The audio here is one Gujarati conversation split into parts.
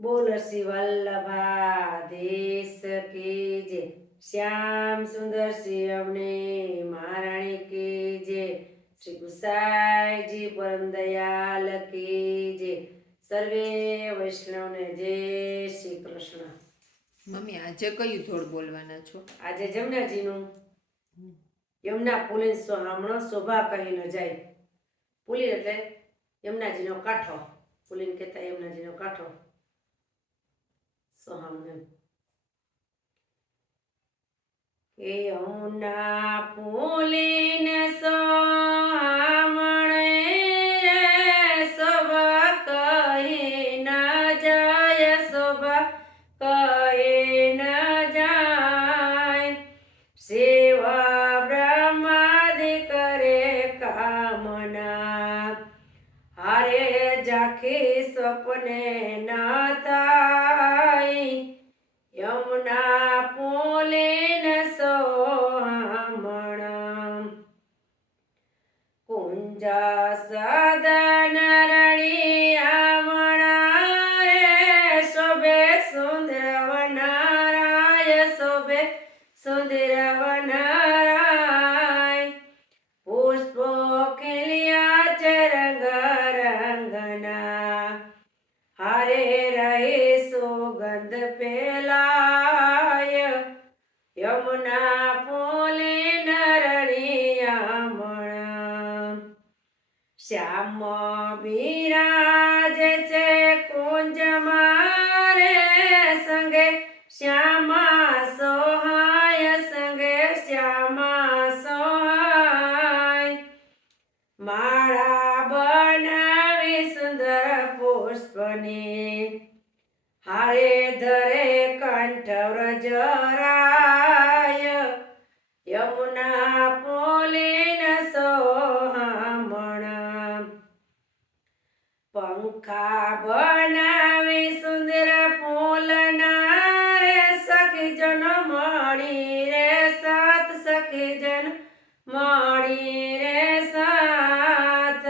બોલ શ્રી વલ્લભા દેશ કે જે? શ્યામ સુંદર શ્રી અમને મહારાણી કે જે? શ્રી ગુસાઈજી પરમ દયાલ કે જે? સર્વે વૈષ્ણવને જય શ્રી કૃષ્ણ. મમ્મી આજે કયું ધોળ બોલવાના છો? આજે જમનાજીનું. યમુના પુલિન હમણાં શોભા કહી ન જાય. પુલિન એટલે યમુનાજીનો કાંઠો. પુલિન કહેતા યમુનાજીનો કાંઠો. સોહામણ કે યમુના પુલિન સોહામણે શોભા કહી ના જાય શોભા સ્વપ્ને ન થાય, યમુના પોલેન સોહમણ કુંજ સદન રણિયામણા રે શોભે સુંદર વનરાય, શોભે સુંદર વનરાય રંગના હારે રહે સુગંધ પેલાય. યમુના પોલે નરણિયામણ શ્યામ બિરાજ પુષ્પની. હારે ધરે કંઠ વ્રજરાય યમુના પોલીન સોહામણ. પંખા બનાવી સુંદર ફૂલના રે સખીજન મળી રે, સાત સખીજન મળી રે સાત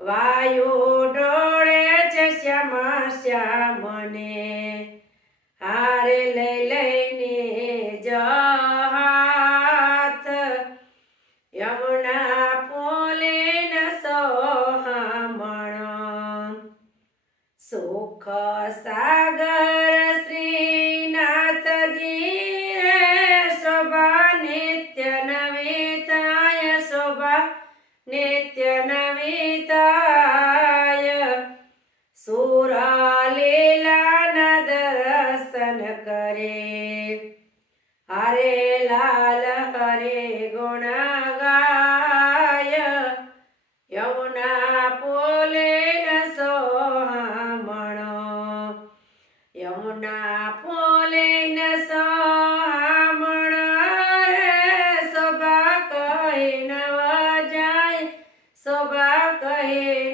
વાયુ શ્યામને હારે લઈ લઈને જહાત. યમુના પોલીન સોહામણ. સુખ સાગર હરે લાલ હરે ગુણ ગાય યમુના પોલે સોહામણો યમુના પોલે સોહામણ રે શોભા કહે નવ જાય શોભા કહે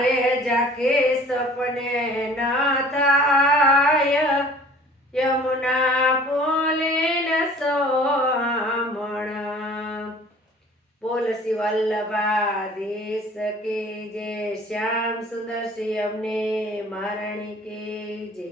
હારે જાકે સપને ન થાય. યમુના પોલે સોમણ બોલ શ્રી વલ્લભા દેશ કે જય શ્યામ સુંદર શ્રી અમને મહારાણી કે જય